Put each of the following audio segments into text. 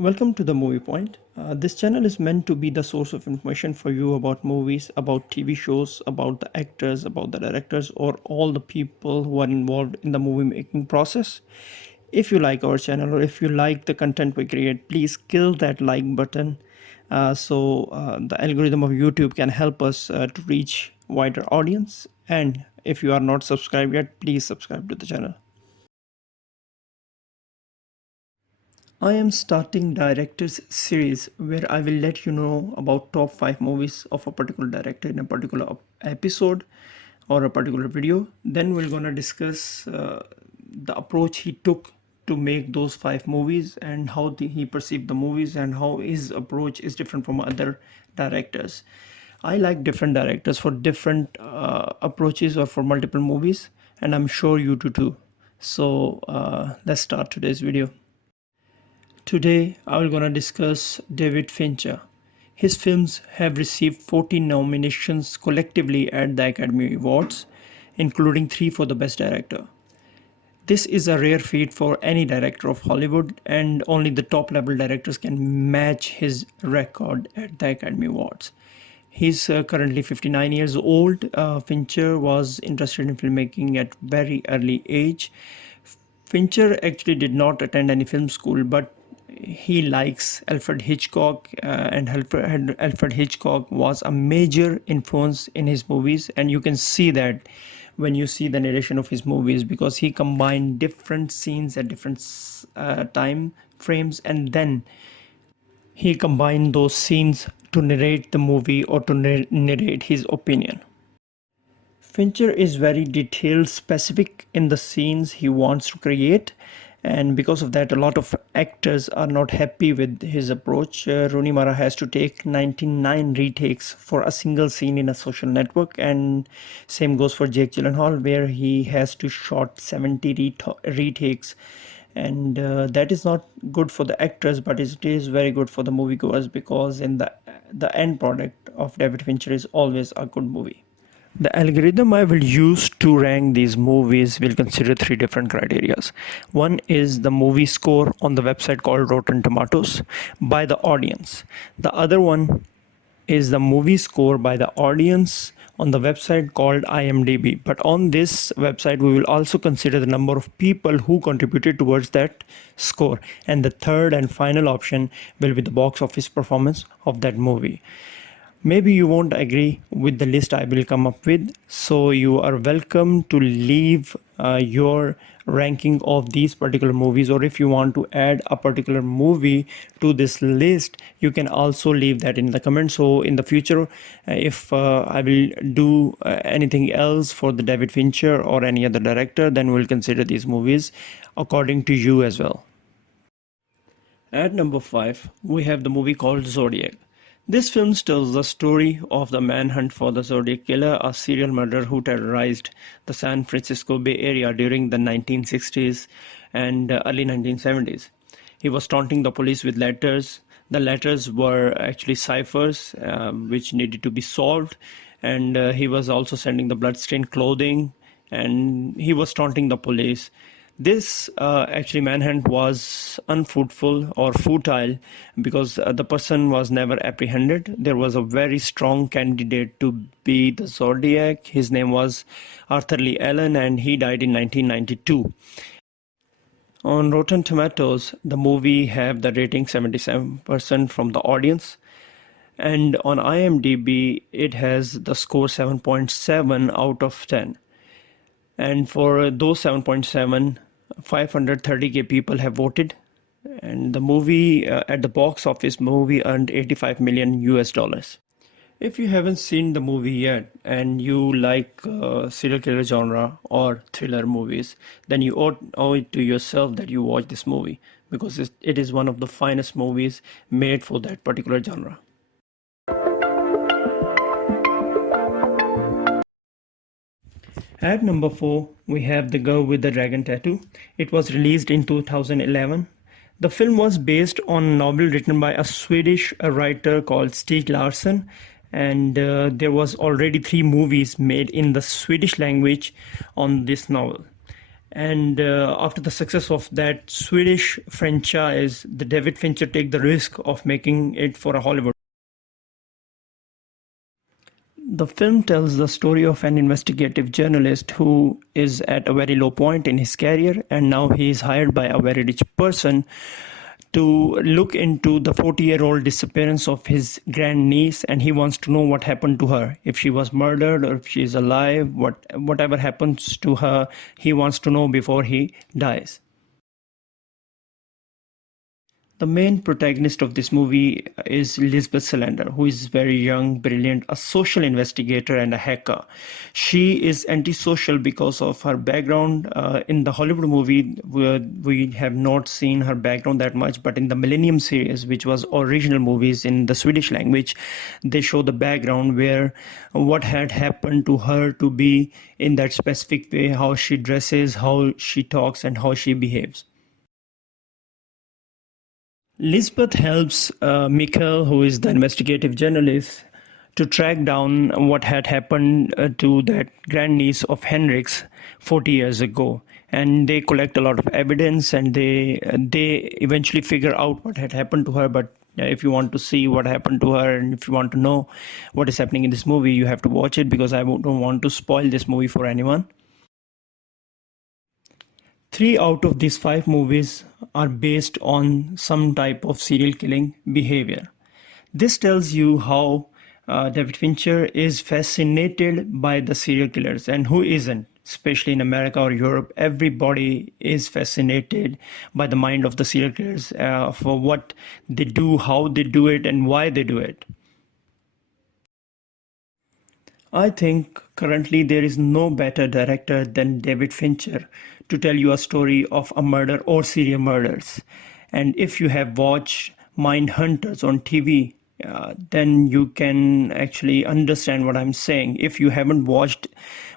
Welcome to the Movie Point. This channel is meant to be the source of information for you about movies, about TV shows, about the actors, about the directors, or all the people who are involved in the movie making process. If you like our channel or if you like the content we create, please kill that like button so the algorithm of YouTube can help us to reach wider audience. And if you are not subscribed yet, please subscribe to the channel. I am starting directors series where I will let you know about top 5 movies of a particular director in a particular episode or a particular video. Then we're going to discuss the approach he took to make those 5 movies and how he perceived the movies and how his approach is different from other directors. I like different directors for different approaches or for multiple movies, and I'm sure you do too. So let's start today's video. Today, I'm going to discuss David Fincher. His films have received 14 nominations collectively at the Academy Awards, including 3 for the Best Director. This is a rare feat for any director of Hollywood, and only the top level directors can match his record at the Academy Awards. He's currently 59 years old. Fincher was interested in filmmaking at very early age. Fincher actually did not attend any film school, but he likes Alfred Hitchcock, and Alfred Hitchcock was a major influence in his movies, and you can see that when you see the narration of his movies, because he combined different scenes at different time frames, and then he combined those scenes to narrate the movie or to narrate his opinion. Fincher is very detailed, specific in the scenes he wants to create, and because of that a lot of actors are not happy with his approach. Rooney Mara has to take 99 retakes for a single scene in A Social Network, and same goes for Jake Gyllenhaal, where he has to shot 70 retakes, and that is not good for the actors, but it is very good for the moviegoers, because in the end product of David Fincher is always a good movie. The algorithm I will use to rank these movies will consider 3 different criteria. One is the movie score on the website called Rotten Tomatoes by the audience. The other one is the movie score by the audience on the website called IMDb. But on this website, we will also consider the number of people who contributed towards that score. And the third and final option will be the box office performance of that movie. Maybe you won't agree with the list I will come up with, so you are welcome to leave your ranking of these particular movies, or if you want to add a particular movie to this list, you can also leave that in the comments. So in the future, if I will do anything else for the David Fincher or any other director, then we'll consider these movies according to you as well. At number 5, we have the movie called Zodiac. This film tells the story of the manhunt for the Zodiac Killer, a serial murderer who terrorized the San Francisco Bay Area during the 1960s and early 1970s. He was taunting the police with letters. The letters were actually ciphers which needed to be solved, and he was also sending the bloodstained clothing, and he was taunting the police. This actually manhunt was unfruitful or futile because the person was never apprehended. There was a very strong candidate to be the Zodiac. His name was Arthur Lee Allen, and he died in 1992. On Rotten Tomatoes, the movie have the rating 77% from the audience. And on IMDb, it has the score 7.7 out of 10. And for those 7.7, 530k people have voted, and the movie at the box office movie earned 85 million US dollars. If you haven't seen the movie yet and you like serial killer genre or thriller movies, then you owe it to yourself that you watch this movie, because it is one of the finest movies made for that particular genre. At number 4, we have The Girl with the Dragon Tattoo. It was released in 2011. The film was based on a novel written by a Swedish writer called Stieg Larsson, and there was already 3 movies made in the Swedish language on this novel. And after the success of that Swedish franchise, the David Fincher take the risk of making it for a Hollywood. The film tells the story of an investigative journalist who is at a very low point in his career, and now he is hired by a very rich person to look into the 40-year-old disappearance of his grandniece, and he wants to know what happened to her, if she was murdered or if she is alive, whatever happens to her, he wants to know before he dies. The main protagonist of this movie is Lisbeth Salander, who is very young, brilliant, a social investigator and a hacker. She is antisocial because of her background. In the Hollywood movie, we have not seen her background that much, but in the Millennium series, which was original movies in the Swedish language, they show the background where what had happened to her to be in that specific way, how she dresses, how she talks, and how she behaves. Lisbeth helps Mikkel, who is the investigative journalist, to track down what had happened to that grandniece of Henrik's 40 years ago. And they collect a lot of evidence, and they eventually figure out what had happened to her. But if you want to see what happened to her, and if you want to know what is happening in this movie, you have to watch it, because I don't want to spoil this movie for anyone. 3 out of these 5 movies are based on some type of serial killing behavior. This tells you how David Fincher is fascinated by the serial killers, and who isn't? Especially in America or Europe, everybody is fascinated by the mind of the serial killers, for what they do, how they do it, and why they do it. I think currently there is no better director than David Fincher to tell you a story of a murder or serial murders. And if you have watched Mindhunters on TV, then you can actually understand what I'm saying. If you haven't watched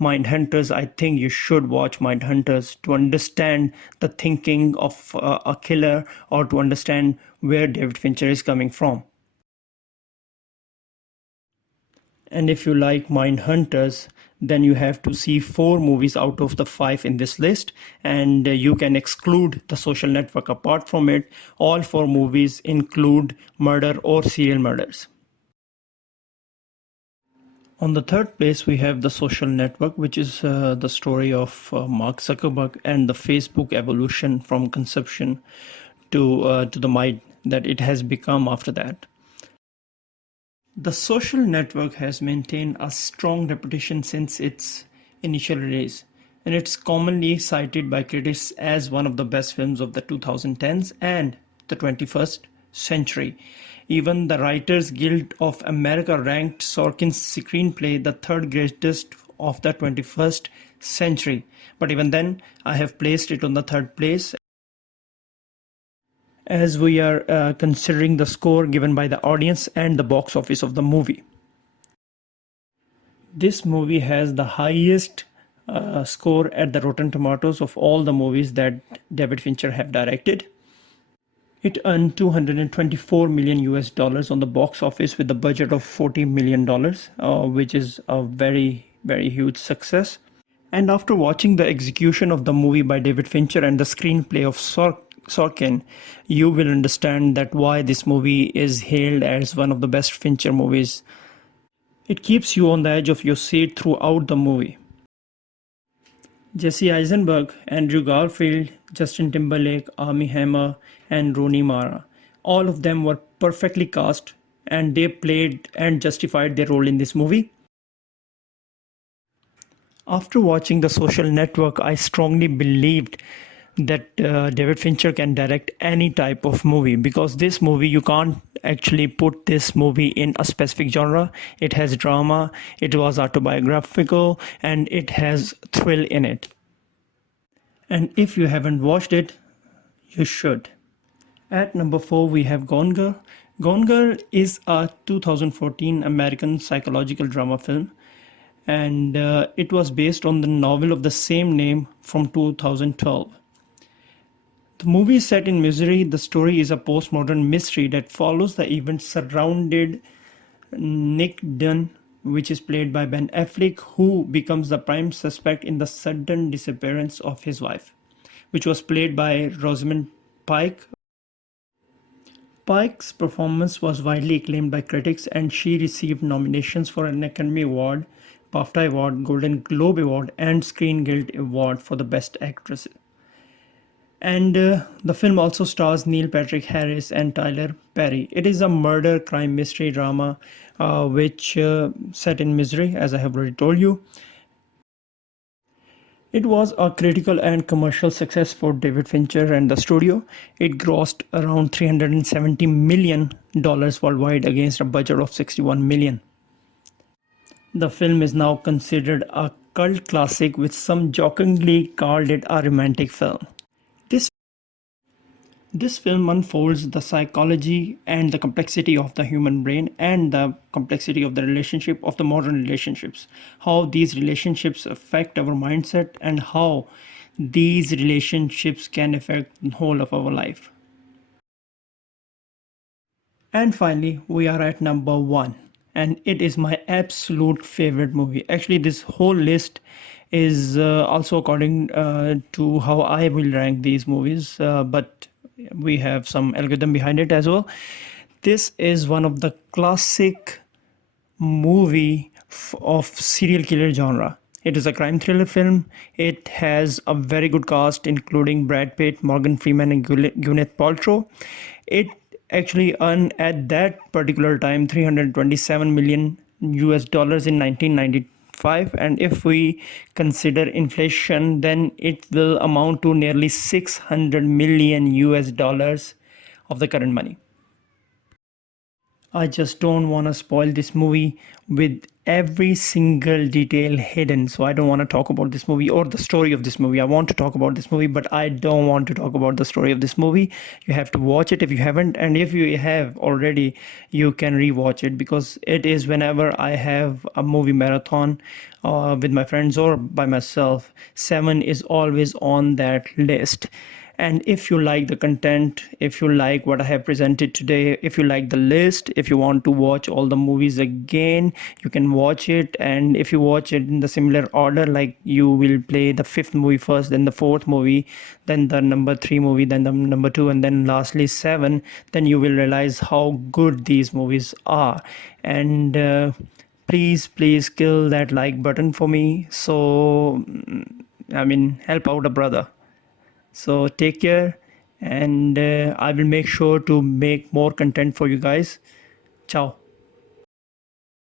Mindhunters, I think you should watch Mindhunters to understand the thinking of a killer, or to understand where David Fincher is coming from. And if you like Mindhunters, then you have to see 4 movies out of the 5 in this list, and you can exclude The Social Network apart from it. All 4 movies include murder or serial murders. On the 3rd place, we have The Social Network, which is the story of Mark Zuckerberg and the Facebook evolution from conception to the mind that it has become after that. The Social Network has maintained a strong reputation since its initial release, and it's commonly cited by critics as one of the best films of the 2010s and the 21st century. Even the Writers Guild of America ranked Sorkin's screenplay the 3rd greatest of the 21st century. But even then, I have placed it on the 3rd place, as we are considering the score given by the audience and the box office of the movie. This movie has the highest score at the Rotten Tomatoes of all the movies that David Fincher have directed. It earned $224 million US on the box office with a budget of $40 million, which is a very, very huge success. And after watching the execution of the movie by David Fincher and the screenplay of Sorkin, you will understand that why this movie is hailed as one of the best Fincher movies. It keeps you on the edge of your seat throughout the movie. Jesse Eisenberg, Andrew Garfield, Justin Timberlake, Armie Hammer, and Rooney Mara, all of them were perfectly cast, and they played and justified their role in this movie. After watching The Social Network, I strongly believed that David Fincher can direct any type of movie, because this movie, you can't actually put this movie in a specific genre. It has drama, it was autobiographical, and it has thrill in it. And if you haven't watched it, you should. At number 4, we have Gone Girl. Gone Girl is a 2014 American psychological drama film, and it was based on the novel of the same name from 2012. The movie is set in Missouri. The story is a postmodern mystery that follows the events surrounded Nick Dunn, which is played by Ben Affleck, who becomes the prime suspect in the sudden disappearance of his wife, which was played by Rosamund Pike. Pike's performance was widely acclaimed by critics, and she received nominations for an Academy Award, BAFTA Award, Golden Globe Award, and Screen Guild Award for the Best Actress. And the film also stars Neil Patrick Harris and Tyler Perry. It is a murder, crime, mystery drama which set in Missouri, as I have already told you. It was a critical and commercial success for David Fincher and the studio. It grossed around $370 million worldwide against a budget of $61 million. The film is now considered a cult classic, with some jokingly called it a romantic film. This This film unfolds the psychology and the complexity of the human brain and the complexity of the relationship of the modern relationships, how these relationships affect our mindset and how these relationships can affect the whole of our life. And finally, we are at number one, and it is my absolute favorite movie. Actually, this whole list is also according to how I will rank these movies, but we have some algorithm behind it as well. This is one of the classic movie of serial killer genre. It is a crime thriller film. It has a very good cast, including Brad Pitt, Morgan Freeman, and Gwyneth Paltrow. It actually earned at that particular time 327 million US dollars in 1995, and if we consider inflation, then it will amount to nearly 600 million US dollars of the current money. I just don't want to spoil this movie with every single detail hidden. So I don't want to talk about this movie or the story of this movie. I want to talk about this movie, but I don't want to talk about the story of this movie. You have to watch it if you haven't. And if you have already, you can rewatch it, because it is whenever I have a movie marathon with my friends or by myself, Seven is always on that list. And if you like the content, if you like what I have presented today, if you like the list, if you want to watch all the movies again, you can watch it. And if you watch it in the similar order, like you will play the fifth movie first, then the fourth movie, then the number three movie, then the number two, and then lastly Seven, then you will realize how good these movies are. And please kill that like button for me, so help out a brother. So take care, and I will make sure to make more content for you guys. Ciao.